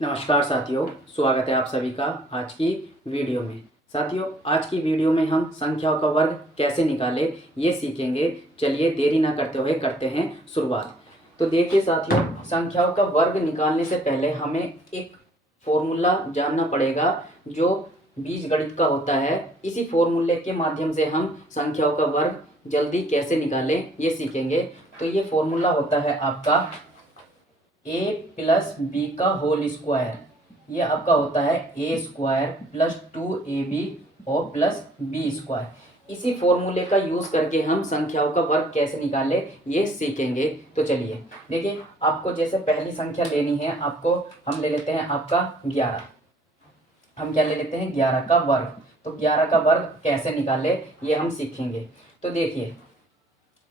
नमस्कार साथियों, स्वागत है आप सभी का आज की वीडियो में। साथियों, आज की वीडियो में हम संख्याओं का वर्ग कैसे निकालें ये सीखेंगे। चलिए देरी ना करते हुए करते हैं शुरुआत। तो देखिए साथियों, संख्याओं का वर्ग निकालने से पहले हमें एक फॉर्मूला जानना पड़ेगा जो बीजगणित का होता है। इसी फॉर्मूले के माध्यम से हम संख्याओं का वर्ग जल्दी कैसे निकालें ये सीखेंगे। तो ये फॉर्मूला होता है आपका ए प्लस बी का होल स्क्वायर। ये आपका होता है ए स्क्वायर प्लस 2ab और प्लस बी स्क्वायर। इसी फॉर्मूले का यूज़ करके हम संख्याओं का वर्ग कैसे निकालें ये सीखेंगे। तो चलिए देखिए, आपको जैसे पहली संख्या लेनी है, आपको हम ले लेते हैं आपका 11। हम क्या ले लेते हैं 11 का वर्ग। तो 11 का वर्ग कैसे निकाले ये हम सीखेंगे। तो देखिए,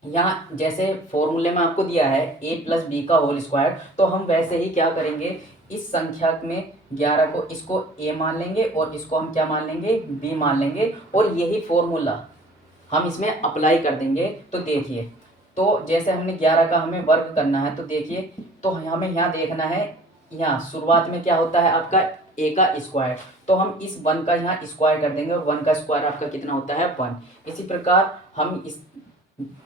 यहाँ जैसे फॉर्मूले में आपको दिया है ए प्लस बी का होल स्क्वायर, तो हम वैसे ही क्या करेंगे, इस संख्या में 11 को इसको ए मान लेंगे और इसको हम क्या मान लेंगे, बी मान लेंगे, और यही फॉर्मूला हम इसमें अप्लाई कर देंगे। तो देखिए, तो जैसे हमने 11 का हमें वर्ग करना है, तो देखिए, तो हमें यहाँ देखना है, यहाँ शुरुआत में क्या होता है आपका ए का स्क्वायर, तो हम इस 1 का यहाँ स्क्वायर कर देंगे और 1 का स्क्वायर आपका कितना होता है 1। इसी प्रकार हम इस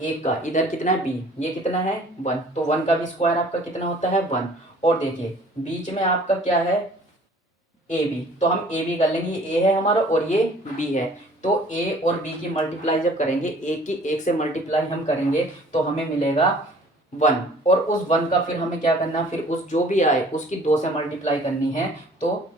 एक का इधर कितना है बी, ये कितना है 1, तो 1 का भी स्क्वायर आपका कितना होता है 1। और देखिए बीच में आपका क्या है ए बी, तो हम ए बी कर लेंगे, ये ए है हमारा और ये बी है। तो ए और बी की मल्टीप्लाई जब करेंगे, ए की एक से मल्टीप्लाई हम करेंगे तो हमें मिलेगा 1, और उस 1 का फिर हमें क्या करना, फिर उस जो भी आए उसकी 2 से मल्टीप्लाई करनी है। तो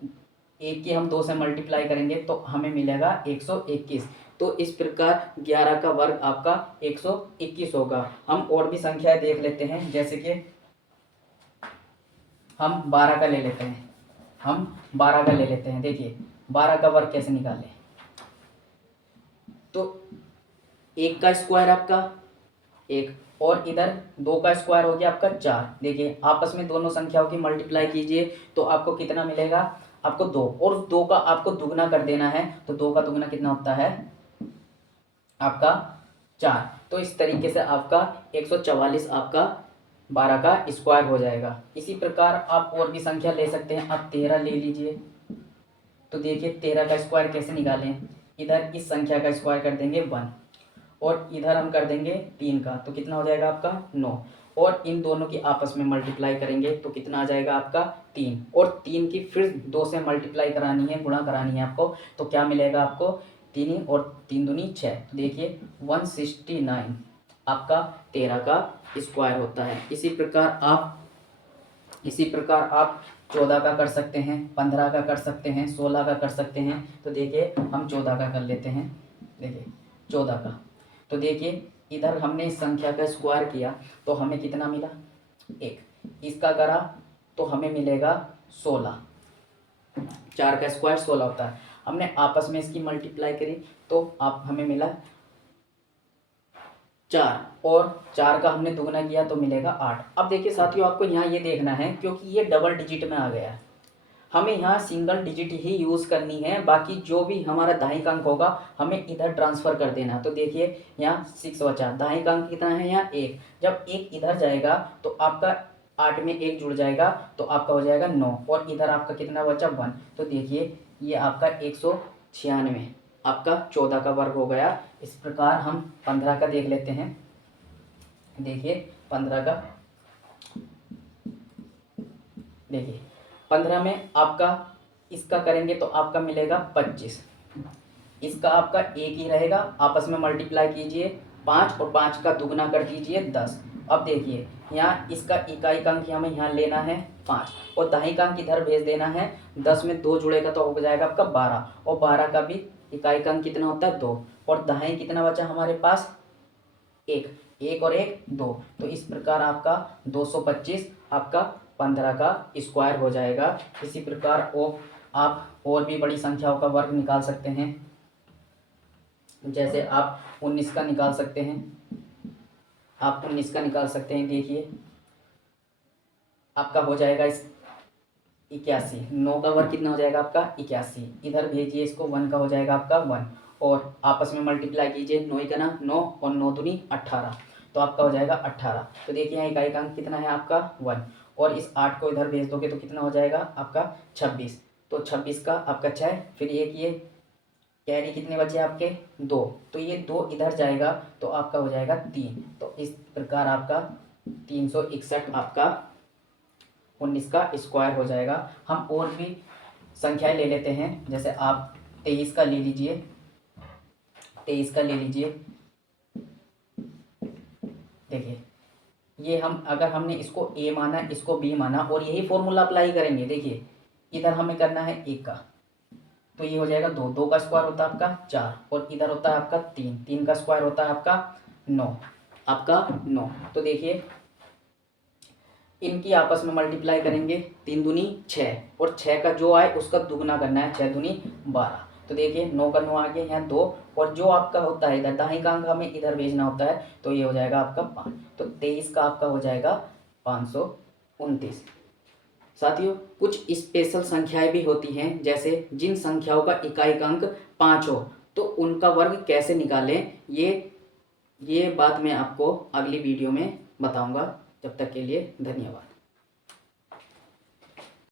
एक की हम 2 से मल्टीप्लाई करेंगे तो हमें मिलेगा 121। तो इस प्रकार 11 का वर्ग आपका 121 होगा। हम और भी संख्याएं देख लेते हैं, जैसे कि हम 12 का ले लेते हैं। हम 12 का ले लेते हैं। देखिए 12 का वर्ग कैसे निकालें। तो एक का स्क्वायर आपका एक, और इधर 2 का स्क्वायर हो गया आपका 4। देखिए आपस में दोनों संख्याओं की मल्टीप्लाई कीजिए तो आपको कितना मिलेगा, आपको 2, और 2 का आपको दुगना कर देना है। तो 2 का दुगना कितना होता है आपका 4। तो इस तरीके से आपका 144 आपका 12 का स्क्वायर हो जाएगा। इसी प्रकार आप और भी संख्या ले सकते हैं। आप 13 ले लीजिए। तो देखिए 13 का स्क्वायर कैसे निकालें, इधर इस संख्या का स्क्वायर कर देंगे 1, और इधर हम कर देंगे 3 का, तो कितना हो जाएगा आपका 9, और इन दोनों की आपस में मल्टीप्लाई करेंगे तो कितना आ जाएगा आपका 3, और 3 की फिर 2 से मल्टीप्लाई करानी है, गुणा करानी है आपको। तो क्या मिलेगा आपको 3 और 3 दूनी 6। तो देखिए 169 आपका 13 का स्क्वायर होता है। इसी प्रकार आप 14 का कर सकते हैं, 15 का कर सकते हैं, 16 का कर सकते हैं। तो देखिए हम 14 का कर लेते हैं। देखिए 14 का, तो देखिए इधर हमने इस संख्या का स्क्वायर किया तो हमें कितना मिला 1, इसका करा तो हमें मिलेगा 16। 4 का स्क्वायर 16 होता है। हमने आपस में इसकी मल्टीप्लाई करी तो आप हमें मिला 4, और 4 का हमने दुगना किया तो मिलेगा 8। अब देखिए साथियों, आपको यहाँ ये देखना है क्योंकि ये डबल डिजिट में आ गया है, हमें यहाँ सिंगल डिजिट ही यूज़ करनी है। बाकी जो भी हमारा दाहिने अंक होगा हमें इधर ट्रांसफ़र कर देना। तो देखिए यहाँ 6 बचा, दाहिने अंक कितना है यहाँ 1, जब 1 इधर जाएगा तो आपका 8 में 1 जुड़ जाएगा तो आपका हो जाएगा 9, और इधर आपका कितना बचा 1। तो देखिए ये आपका 196 आपका 14 का वर्ग हो गया। इस प्रकार हम 15 का देख लेते हैं। देखिए 15 का, देखिए 15 में आपका इसका करेंगे तो आपका मिलेगा 25, इसका आपका एक ही रहेगा, आपस में मल्टीप्लाई कीजिए 5 और 5 का दुगना कर दीजिए 10। अब देखिए यहाँ इसका इकाई अंक हमें यहाँ लेना है 5, और दाहिने अंक इधर भेज देना है। 10 में 2 जुड़ेगा तो हो जाएगा आपका 12, और 12 का भी इकाई अंक कितना होता है 2, और दाहिने कितना बचा हमारे पास 1, 1 और 1 2। तो इस प्रकार आपका 225 आपका 15 का स्क्वायर हो जाएगा। इसी प्रकार आप और भी बड़ी संख्याओं का वर्ग निकाल सकते हैं, जैसे आप 19 का निकाल सकते हैं। आप 19 का निकाल सकते हैं। देखिए आपका हो जाएगा इस 81, 9 का वर्ग कितना हो जाएगा आपका 81, इधर भेजिए इसको, 1 का हो जाएगा आपका 1, और आपस में मल्टीप्लाई कीजिए, 9 का ना 9 और 9 दूनी 18। तो आपका हो जाएगा 18। तो देखिए यहाँ इकाई का अंक कितना है आपका 1, और इस 8 को इधर भेज दोगे तो कितना हो जाएगा आपका 26। तो 26 का आपका 6, फिर एक ये कैरी कितने बचे आपके 2, तो ये 2 इधर जाएगा तो आपका हो जाएगा 3। तो इस प्रकार आपका 361 आपका 19 का स्क्वायर हो जाएगा। हम और भी संख्याएं ले लेते हैं, जैसे आप 23 का ले लीजिए, 23 का ले लीजिए। देखिए ये हम अगर हमने इसको ए माना, इसको बी माना, और यही फॉर्मूला अप्लाई करेंगे। देखिए इधर हमें करना है 1 का, तो ये हो जाएगा 2, 2 का स्क्वायर होता है आपका 4, और इधर होता है आपका 3, 3 का स्क्वायर होता है आपका 9, आपका 9। तो देखिए इनकी आपस में मल्टीप्लाई करेंगे, 3 दूनी 6, और 6 का जो आए उसका दुगना करना है, 6 दूनी 12। तो देखिए 9 का 9 आ गया यहाँ 2, और जो आपका होता है इधर दाहिने का अंक हमें इधर भेजना होता है, तो ये हो जाएगा आपका 5। तो 23 का आपका हो जाएगा 529। साथियों कुछ स्पेशल संख्याएं भी होती हैं, जैसे जिन संख्याओं का इकाई का अंक 5 हो तो उनका वर्ग कैसे निकालें, ये बात मैं आपको अगली वीडियो में बताऊंगा। जब तक के लिए धन्यवाद।